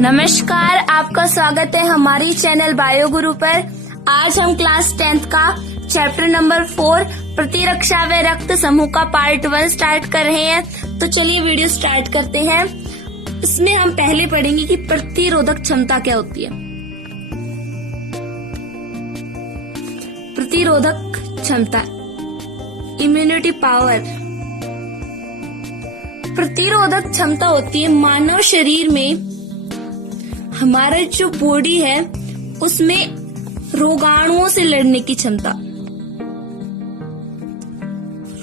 नमस्कार, आपका स्वागत है हमारी चैनल बायो गुरु पर। आज हम क्लास 10th का चैप्टर नंबर 4 प्रतिरक्षा व रक्त समूह का पार्ट 1 स्टार्ट कर रहे हैं। तो चलिए वीडियो स्टार्ट करते हैं। इसमें हम पहले पढ़ेंगे कि प्रतिरोधक क्षमता क्या होती है। प्रतिरोधक क्षमता, इम्यूनिटी पावर। प्रतिरोधक क्षमता होती है मानव शरीर में, हमारा जो बॉडी है उसमें रोगाणुओं से लड़ने की क्षमता,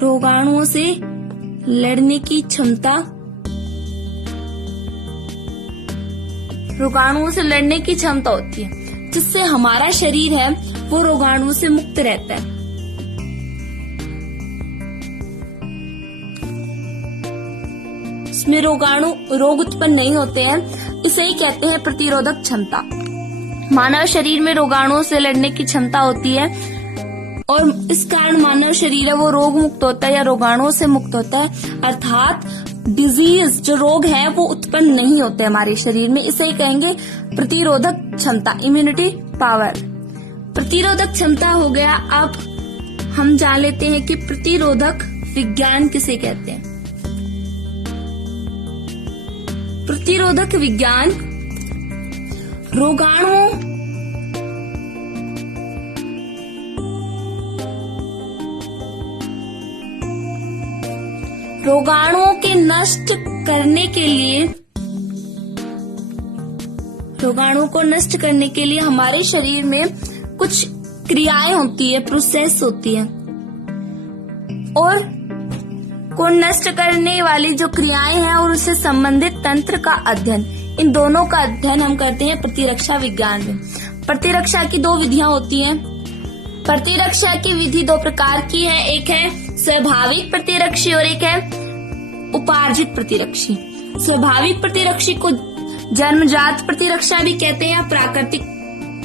रोगाणुओं से लड़ने की क्षमता, रोगाणुओं से लड़ने की क्षमता होती है, जिससे हमारा शरीर है वो रोगाणुओं से मुक्त रहता है। इसमें रोग उत्पन्न नहीं होते हैं, इसे ही कहते हैं प्रतिरोधक क्षमता। मानव शरीर में रोगाणुओं से लड़ने की क्षमता होती है और इस कारण मानव शरीर है वो रोग मुक्त होता है या रोगाणुओं से मुक्त होता है, अर्थात डिजीज जो रोग है वो उत्पन्न नहीं होते हमारे शरीर में। इसे ही कहेंगे प्रतिरोधक क्षमता, इम्यूनिटी पावर। प्रतिरोधक क्षमता हो गया। अब हम जान लेते हैं कि प्रतिरोधक विज्ञान किसे कहते हैं। प्रतिरोधक विज्ञान रोगाणुओं के नष्ट करने के लिए, रोगाणुओं को नष्ट करने के लिए हमारे शरीर में कुछ क्रियाएं होती है, प्रोसेस होती है, और को नष्ट करने वाली जो क्रियाएं हैं और उससे संबंधित तंत्र का अध्ययन, इन दोनों का अध्ययन हम करते हैं प्रतिरक्षा विज्ञान में। प्रतिरक्षा की दो विधियां होती हैं। प्रतिरक्षा की विधि दो प्रकार की है, एक है स्वाभाविक प्रतिरक्षी और एक है उपार्जित प्रतिरक्षी। स्वाभाविक प्रतिरक्षी को जन्मजात प्रतिरक्षा भी कहते हैं या प्राकृतिक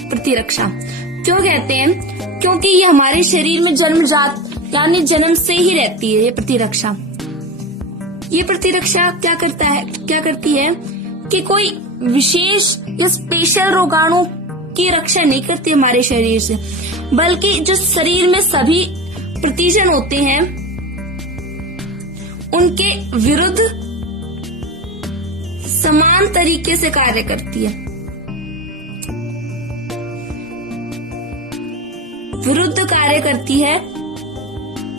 प्रतिरक्षा। क्यों कहते हैं? क्योंकि ये हमारे शरीर में जन्मजात यानी जन्म से ही रहती है ये प्रतिरक्षा। ये प्रतिरक्षा क्या करती है कि कोई विशेष या स्पेशल रोगाणु की रक्षा नहीं करती हमारे शरीर से, बल्कि जो शरीर में सभी प्रतिजन होते हैं उनके विरुद्ध समान तरीके से कार्य करती है। विरुद्ध कार्य करती है।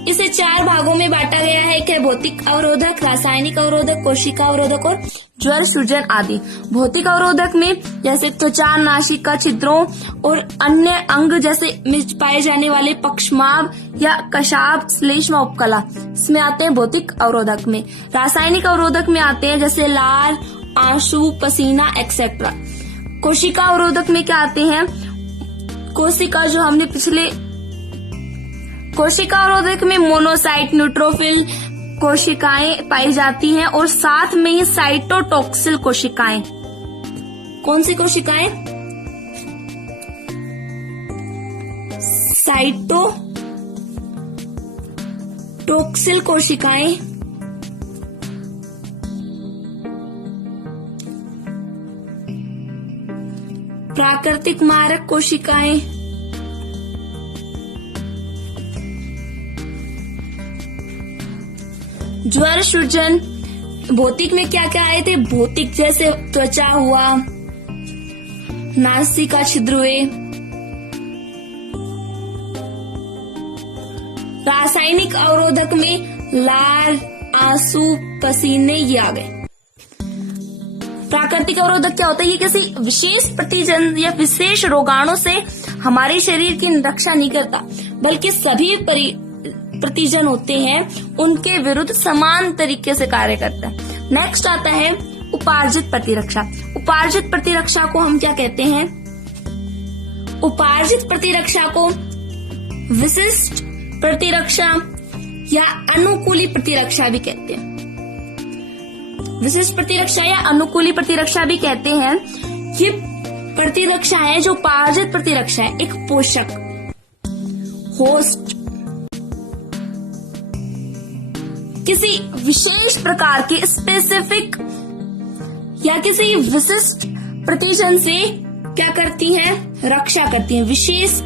इसे 4 भागों में बांटा गया है। एक है भौतिक अवरोधक, रासायनिक अवरोधक, कोशिका अवरोधक और ज्वर सृजन आदि। भौतिक अवरोधक में जैसे त्वचा, नासिका छिद्रों और अन्य अंग जैसे में पाए जाने वाले पक्षमाभ या कशाभ, श्लेष्मा, उपकला, इसमें आते हैं भौतिक अवरोधक में। रासायनिक अवरोधक में आते हैं जैसे लार, आंसू, पसीना एक्सेट्रा। कोशिका अवरोधक में क्या आते हैं? कोशिका जो हमने कोशिका अवरोधक में मोनोसाइट, न्यूट्रोफिल कोशिकाएं पाई जाती हैं और साथ में ही साइटोटॉक्सिल कोशिकाएं। कौन सी कोशिकाएं? साइटोटॉक्सिल कोशिकाएं। प्राकृतिक मारक कोशिकाएं। ज्वर सृजन। भौतिक में क्या क्या आए थे? भौतिक जैसे त्वचा हुआ, नासिका छिद्र हुए। रासायनिक अवरोधक में लार, आंसू, पसीने ये आ गए। प्राकृतिक अवरोधक क्या होता है? ये किसी विशेष प्रतिजन या विशेष रोगाणु से हमारे शरीर की रक्षा नहीं करता, बल्कि सभी प्रतिजन होते हैं उनके विरुद्ध समान तरीके से कार्य करता है। नेक्स्ट आता है उपार्जित प्रतिरक्षा। उपार्जित प्रतिरक्षा को हम क्या कहते हैं? उपार्जित प्रतिरक्षा को विशिष्ट प्रतिरक्षा या अनुकूली प्रतिरक्षा भी कहते हैं। विशिष्ट प्रतिरक्षा या अनुकूली प्रतिरक्षा भी कहते हैं। ये प्रतिरक्षा है जो उपार्जित प्रतिरक्षा है, एक पोषक होस्ट किसी विशेष प्रकार की स्पेसिफिक या किसी विशिष्ट प्रतिजन से क्या करती हैं? रक्षा करती हैं। विशेष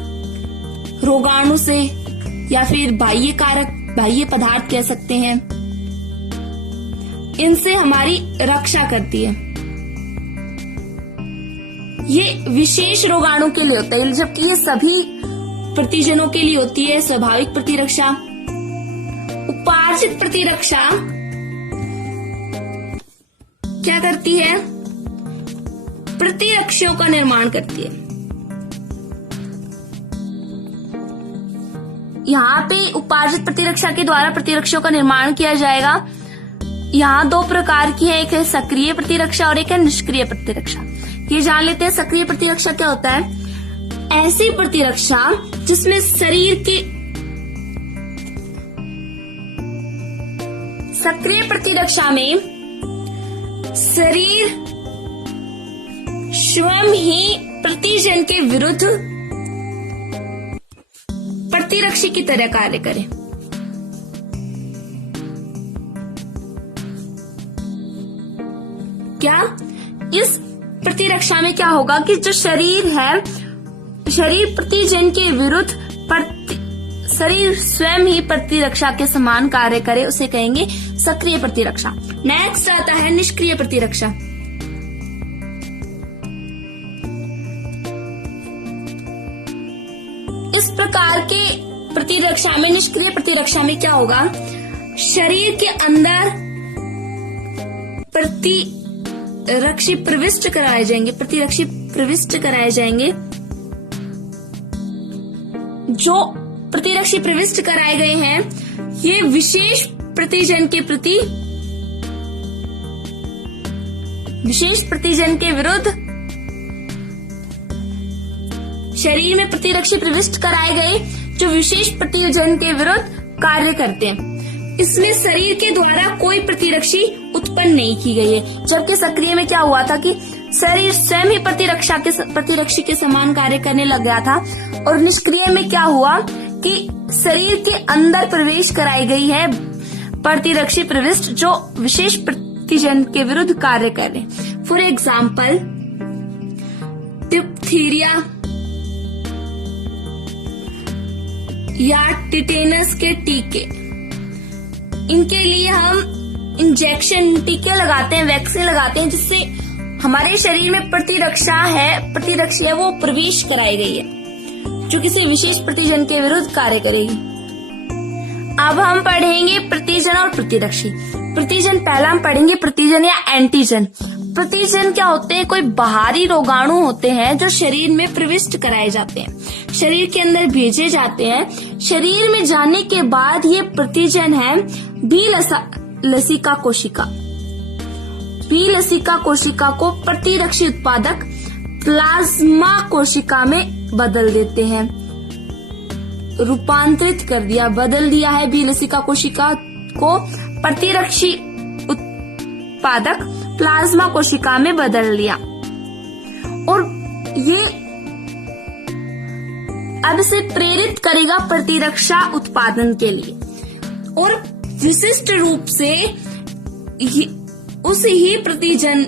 रोगाणु से या फिर बाह्य कारक, बाह्य पदार्थ कह सकते हैं, इनसे हमारी रक्षा करती है। ये विशेष रोगाणु के लिए होता है, जबकि ये सभी प्रतिजनों के लिए होती है स्वाभाविक प्रतिरक्षा। उपार्जित प्रतिरक्षा क्या करती है? प्रतिरक्षियों का निर्माण करती है। यहाँ पे उपार्जित प्रतिरक्षा के द्वारा प्रतिरक्षियों का निर्माण किया जाएगा। यहाँ दो प्रकार की है, एक है सक्रिय प्रतिरक्षा और एक है निष्क्रिय प्रतिरक्षा। ये जान लेते हैं सक्रिय प्रतिरक्षा क्या होता है। ऐसी प्रतिरक्षा जिसमें शरीर के, सक्रिय प्रतिरक्षा में शरीर स्वयं ही प्रतिजन के विरुद्ध प्रतिरक्षी की तरह कार्य करे। क्या इस प्रतिरक्षा में क्या होगा कि जो शरीर है, शरीर प्रतिजन के विरुद्ध शरीर स्वयं ही प्रतिरक्षा के समान कार्य करे, उसे कहेंगे सक्रिय प्रतिरक्षा। नेक्स्ट आता है निष्क्रिय प्रतिरक्षा। इस प्रकार के प्रतिरक्षा में, निष्क्रिय प्रतिरक्षा में क्या होगा? शरीर के अंदर प्रतिरक्षी प्रविष्ट कराए जाएंगे, प्रतिरक्षी प्रविष्ट कराए जाएंगे। जो प्रतिरक्षी प्रविष्ट कराए गए हैं, ये विशेष प्रतिजन के प्रति, विशेष प्रतिजन के विरुद्ध शरीर में प्रतिरक्षी प्रविष्ट कराए गए जो विशेष प्रतिजन के विरुद्ध कार्य करते हैं। इसमें शरीर के द्वारा कोई प्रतिरक्षी उत्पन्न नहीं की गई है। जबकि सक्रिय में क्या हुआ था कि शरीर स्वयं ही प्रतिरक्षी के समान कार्य करने लग गया था। और निष्क्रिय में क्या हुआ कि शरीर के अंदर प्रवेश कराई गई है प्रतिरक्षी प्रविष्ट जो विशेष प्रतिजन के विरुद्ध कार्य कर रहे। फॉर एग्जाम्पल डिप्थीरिया या टिटेनस के टीके, इनके लिए हम इंजेक्शन, टीके लगाते हैं, वैक्सीन लगाते हैं, जिससे हमारे शरीर में प्रतिरक्षी है वो प्रवेश कराई गई है जो किसी विशेष प्रतिजन के विरुद्ध कार्य करेगी। अब हम पढ़ेंगे प्रतिजन और प्रतिरक्षी। प्रतिजन पहला हम पढ़ेंगे प्रतिजन या एंटीजन। प्रतिजन क्या होते हैं? कोई बाहरी रोगाणु होते हैं जो शरीर में प्रविष्ट कराए जाते हैं, शरीर के अंदर भेजे जाते हैं। शरीर में जाने के बाद ये प्रतिजन है बी लसिका कोशिका। बी लसिका कोशिका को प्रतिरक्षी उत्पादक प्लाज्मा कोशिका में बदल देते हैं। रूपांतरित कर दिया, बदल दिया है बी लसिका कोशिका को प्रतिरक्षी उत्पादक प्लाज्मा कोशिका में बदल दिया। और ये अब से प्रेरित करेगा प्रतिरक्षा उत्पादन के लिए। और विशिष्ट रूप से उस ही प्रतिजन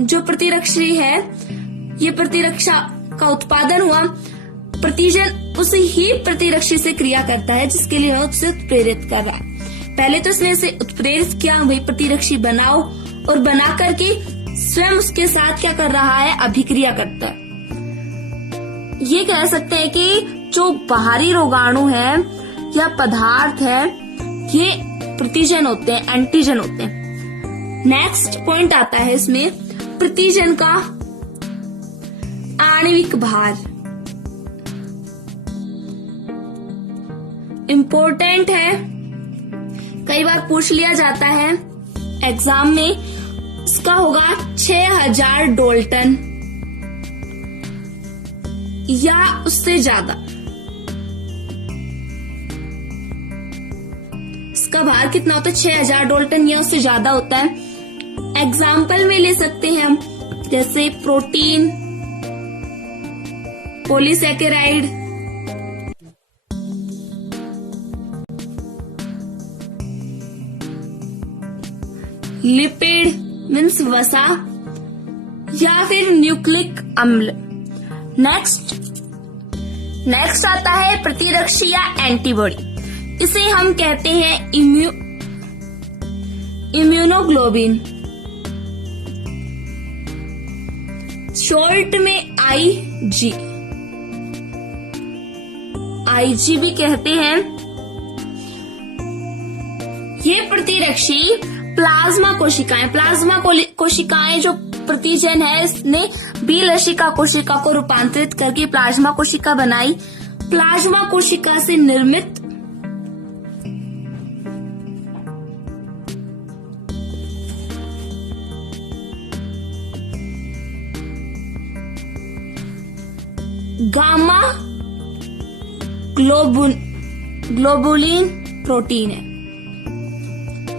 जो प्रतिरक्षी है, ये प्रतिरक्षा का उत्पादन हुआ, प्रतिजन उस ही प्रतिरक्षी से क्रिया करता है जिसके लिए उसे उत्प्रेरित कर रहा। पहले तो इसने इसे उत्प्रेरित किया, भाई प्रतिरक्षी बनाओ, और बना करके स्वयं उसके साथ क्या कर रहा है? अभिक्रिया करता है। ये कह सकते हैं कि जो बाहरी रोगाणु है या पदार्थ है, ये प्रतिजन होते हैं, एंटीजन होते हैं। नेक्स्ट पॉइंट आता है इसमें प्रतिजन का आणविक भार। इम्पोर्टेंट है, कई बार पूछ लिया जाता है एग्जाम में। इसका होगा 6000 डाल्टन या उससे ज्यादा। इसका भार कितना होता है? 6000 डाल्टन या उससे ज्यादा होता है। एग्जाम्पल में ले सकते हैं हम, जैसे प्रोटीन, पॉलीसैकेराइड, लिपिड मीन्स वसा, या फिर न्यूक्लिक अम्ल। नेक्स्ट आता है प्रतिरक्षी या एंटीबॉडी। इसे हम कहते हैं इम्यूनोग्लोबिन, शॉर्ट में IG भी कहते हैं। ये प्रतिरक्षी प्लाज्मा कोशिकाएं जो प्रतिजन है इसने बी लसिका कोशिका को रूपांतरित करके प्लाज्मा कोशिका बनाई। प्लाज्मा कोशिका से निर्मित गामा ग्लोबुलिन प्रोटीन है।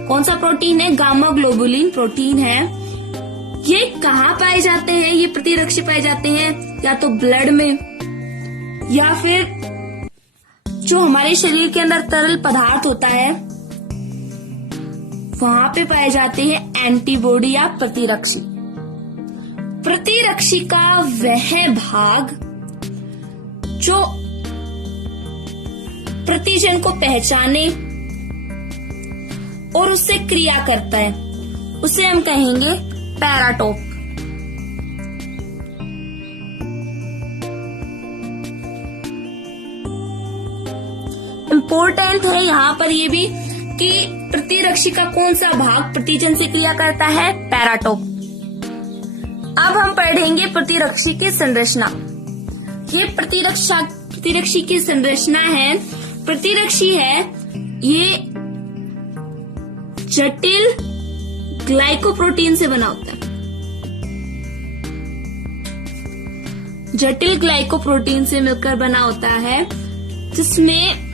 कौन सा प्रोटीन है? गामा ग्लोबुलिन प्रोटीन है। ये कहाँ पाए जाते हैं? ये प्रतिरक्षी पाए जाते हैं या तो ब्लड में या फिर जो हमारे शरीर के अंदर तरल पदार्थ होता है वहां पे पाए जाते हैं एंटीबॉडी या प्रतिरक्षी। प्रतिरक्षी का वह भाग जो प्रतिजन को पहचाने और उससे क्रिया करता है उसे हम कहेंगे पैराटोप। इम्पोर्टेंट है यहाँ पर ये भी कि प्रतिरक्षी का कौन सा भाग प्रतिजन से क्रिया करता है? पैराटोप। अब हम पढ़ेंगे प्रतिरक्षी की संरचना। ये प्रतिरक्षी की संरचना है। प्रतिरक्षी है ये जटिल ग्लाइकोप्रोटीन से बना होता है। जटिल ग्लाइकोप्रोटीन से मिलकर बना होता है जिसमें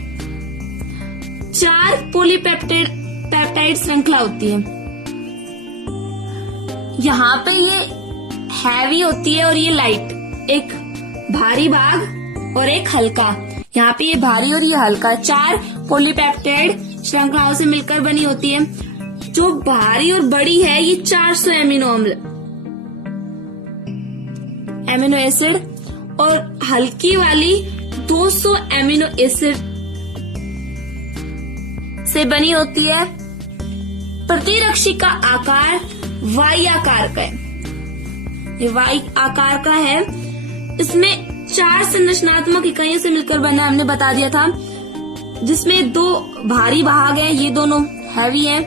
4 पॉलीपेप्टाइड श्रृंखला होती है। यहाँ पे ये हैवी होती है और ये लाइट, एक भारी भाग और एक हल्का। यहाँ पे ये भारी और ये हल्का 4 पॉलीपेप्टाइड श्रृंखलाओं से मिलकर बनी होती है। जो भारी और बड़ी है ये 400 एमिनो एसिड और हल्की वाली 200 एमिनो एसिड से बनी होती है। प्रतिरक्षी का आकार वाई आकार का है। ये वाई आकार का है। इसमें 4 संरचनात्मक इकाइयों से मिलकर बना, हमने बता दिया था, जिसमें 2 भारी भाग हैं, ये दोनों हैवी हैं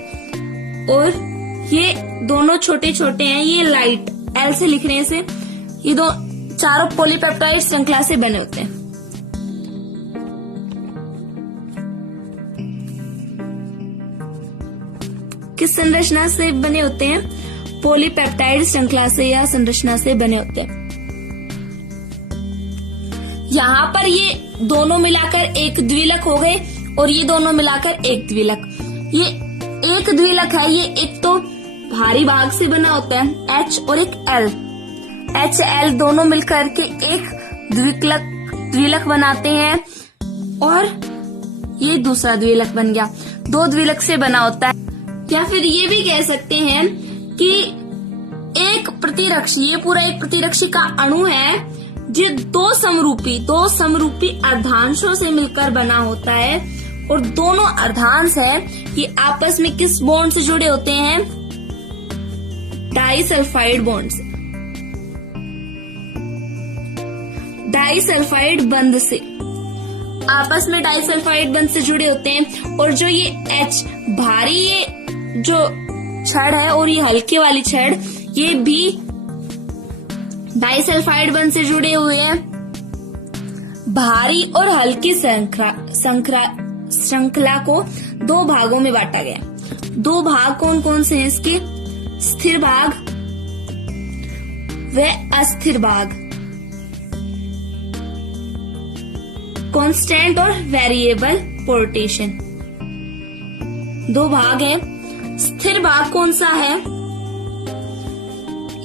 और ये दोनों छोटे छोटे हैं। ये लाइट एल से लिखने से ये 4 पॉलीपेप्टाइड श्रृंखला से बने होते हैं। किस संरचना से बने होते हैं? पॉलीपेप्टाइड श्रृंखला से या संरचना से बने होते हैं। यहाँ पर ये दोनों मिलाकर एक द्विलक हो गए और ये दोनों मिलाकर एक द्विलक। ये एक द्विलक है, ये एक तो भारी भाग से बना होता है H और एक L। HL दोनों मिलकर के एक द्विलक बनाते हैं और ये दूसरा द्विलक बन गया। 2 द्विलक से बना होता है। या फिर ये भी कह सकते हैं कि एक प्रतिरक्षी, ये पूरा एक प्रतिरक्षी का अणु है जो 2 समरूपी अर्धांशों से मिलकर बना होता है और दोनों अर्धांश है ये आपस में किस बॉन्ड से जुड़े होते हैं? डाइसल्फाइड बॉन्ड से, डाइसल्फाइड बंध से, आपस में डाइसल्फाइड बंध से जुड़े होते हैं। और जो ये H भारी ये जो छड़ है और ये हल्के वाली छड़, ये भी डाइसल्फाइड बंध से जुड़े हुए हैं। भारी और हल्की श्रृंखला को 2 भागों में बांटा गया। 2 भाग कौन कौन से हैं इसके? स्थिर भाग व अस्थिर भाग, कांस्टेंट और वेरिएबल पोर्टेशन। 2 भाग है। स्थिर भाग कौन सा है?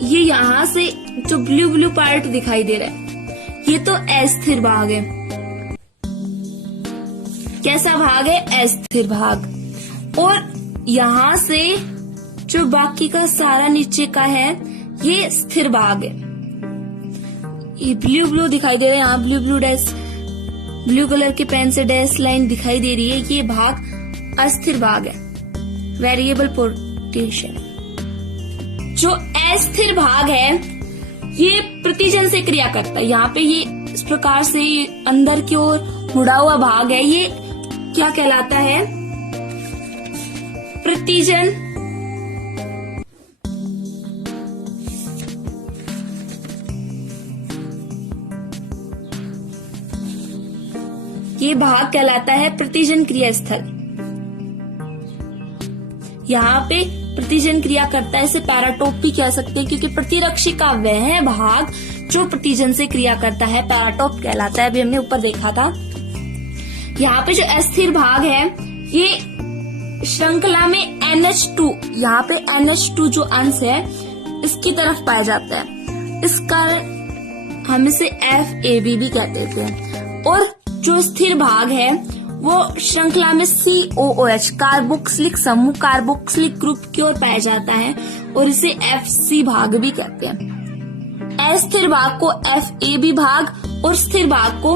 ये यहां से जो ब्लू पार्ट दिखाई दे रहा है ये तो अस्थिर भाग है। कैसा भाग है? अस्थिर भाग। और यहां से जो बाकी का सारा नीचे का है ये स्थिर भाग है। ये ब्लू ब्लू दिखाई दे रहा है, यहाँ blue blue dash, blue colour के पेन से डैश लाइन दिखाई दे रही है, ये भाग अस्थिर भाग है, वेरिएबल पोटेंशियल। जो अस्थिर भाग है ये प्रतिजन से क्रिया करता है। यहाँ पे ये इस प्रकार से अंदर की ओर मुड़ा हुआ भाग है, ये क्या कहलाता है? प्रतिजन। ये भाग कहलाता है प्रतिजन क्रिया स्थल। यहाँ पे प्रतिजन क्रिया करता है, इसे पैराटोप भी कह सकते हैं, क्योंकि प्रतिरक्षी का वह भाग जो प्रतिजन से क्रिया करता है पैराटोप कहलाता है। अभी हमने ऊपर देखा था। यहाँ पे जो अस्थिर भाग है ये श्रृंखला में NH2, यहाँ पे NH2 जो अंश है इसकी तरफ पाया जाता है, इस कारण हम इसे FAB भी कहते हैं। और जो स्थिर भाग है वो श्रृंखला में COOH कार्बोक्सिलिक समूह, कार्बोक्सिलिक ग्रुप की ओर पाया जाता है और इसे FC भाग भी कहते हैं। अस्थिर भाग को FAB भाग और स्थिर भाग को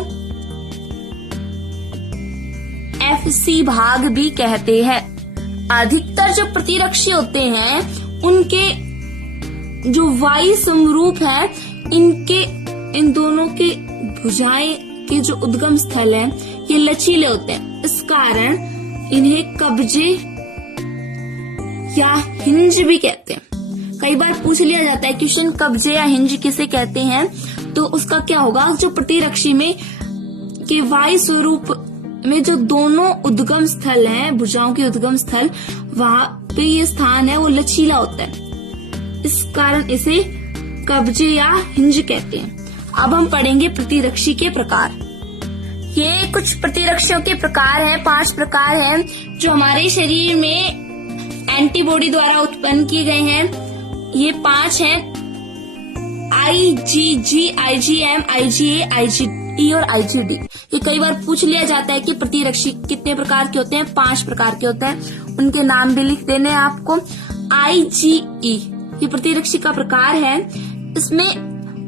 FC भाग भी कहते हैं। अधिकतर जो प्रतिरक्षी होते हैं उनके जो वायु समरूप है, इन दोनों के भुजाएं के जो उद्गम स्थल है ये लचीले होते हैं, इस कारण इन्हें कब्जे या हिंज भी कहते हैं। कई बार पूछ लिया जाता है क्वेश्चन, कब्जे या हिंज किसे कहते हैं? तो उसका क्या होगा? जो प्रतिरक्षी में के वायु स्वरूप में जो दोनों उद्गम स्थल हैं, भुजाओं के उद्गम स्थल, वहां पे ये स्थान है वो लचीला होता है, इस कारण इसे कब्जे या हिंज कहते हैं। अब हम पढ़ेंगे प्रतिरक्षी के प्रकार। ये कुछ प्रतिरक्षियों के प्रकार हैं, 5 प्रकार हैं जो हमारे शरीर में एंटीबॉडी द्वारा उत्पन्न किए गए हैं। ये 5 हैं: IgG, IgM, IgA, IgE और IgD। ये कई बार पूछ लिया जाता है कि प्रतिरक्षी कितने प्रकार के होते हैं? 5 प्रकार के होते हैं, उनके नाम भी लिख देने हैं आपको। IgE ये प्रतिरक्षी का प्रकार है। इसमें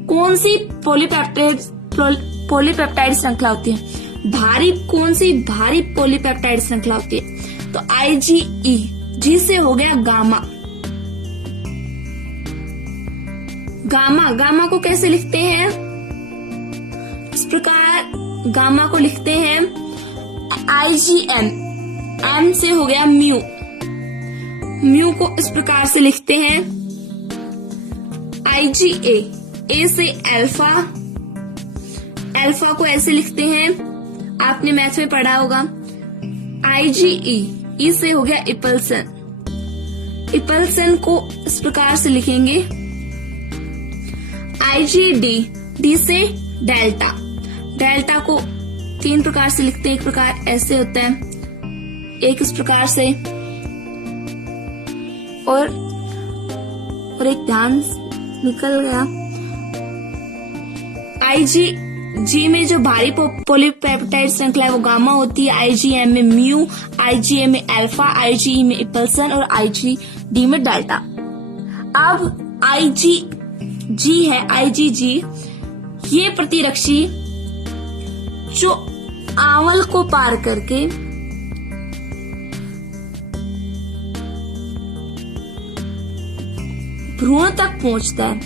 कौन सी पॉलीपेप्टाइड श्रृंखला होती है? कौन सी भारी पॉलीपेप्टाइड श्रृंखला होती है? तो IgE, जी से हो गया गामा। गामा को कैसे लिखते हैं? इस प्रकार गामा को लिखते हैं IgM, M से हो गया म्यू को इस प्रकार से लिखते हैं IgA, A से अल्फा को ऐसे लिखते हैं, आपने मैथ में पढ़ा होगा। IgE, E से हो गया इपल्सन को इस प्रकार से लिखेंगे IgD, D से डेल्टा को 3 प्रकार से लिखते हैं। एक प्रकार ऐसे होता है, एक इस प्रकार से, और एक ध्यान निकल गया। IgG में जो भारी पॉलीपेप्टाइड श्रृंखला है वो गामा होती है, IgM में म्यू, IgA में अल्फा, IgE में इपल्सन और IgD में डेल्टा। अब IgG है, IgG ये प्रतिरक्षी जो आंवल को पार करके भ्रूण तक पहुंचता है।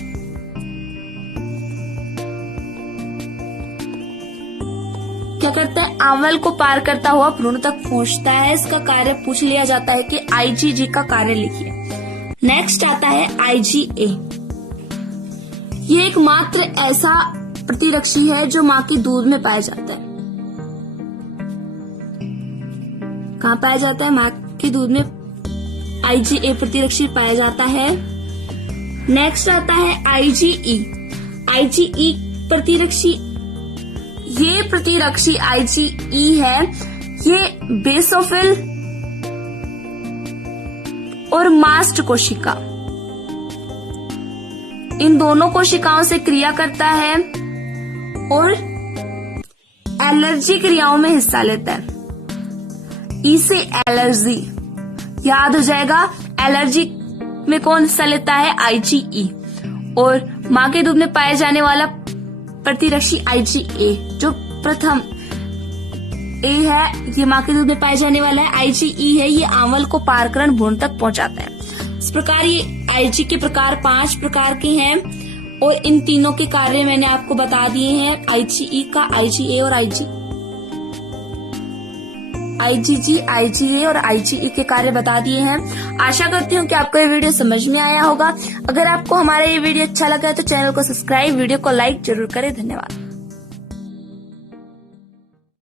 क्या करता है? आंवल को पार करता हुआ भ्रूण तक पहुंचता है। इसका कार्य पूछ लिया जाता है कि IgG का कार्य लिखिए। नेक्स्ट आता है IgA। ये एकमात्र ऐसा प्रतिरक्षी है जो माँ के दूध में पाया जाता है। कहाँ पाया जाता है? माँ के दूध में IgA प्रतिरक्षी पाया जाता है। नेक्स्ट आता है IgE। IgE प्रतिरक्षी, ये प्रतिरक्षी IgE है, ये बेसोफिल और मास्ट कोशिका, इन दोनों कोशिकाओं से क्रिया करता है और एलर्जी क्रियाओं में हिस्सा लेता है। ई से एलर्जी, याद हो जाएगा, एलर्जी में कौन हिस्सा लेता है? IgE। और माँ के दूध में पाया जाने वाला प्रतिरक्षी IgA जो प्रथम ए है, ये माँ के दूध में पाया जाने वाला है। IgE है, ये आंवल को पारकरण भ्रूण तक पहुंचाता है। इस प्रकार ये Ig के प्रकार 5 प्रकार के हैं और इन तीनों के कार्य मैंने आपको बता दिए हैं। IgE का, IgA और IgG, IgA और IgE के कार्य बता दिए हैं। आशा करती हूँ कि आपको ये वीडियो समझ में आया होगा। अगर आपको हमारा ये वीडियो अच्छा लगा है तो चैनल को सब्सक्राइब, वीडियो को लाइक जरूर करें। धन्यवाद।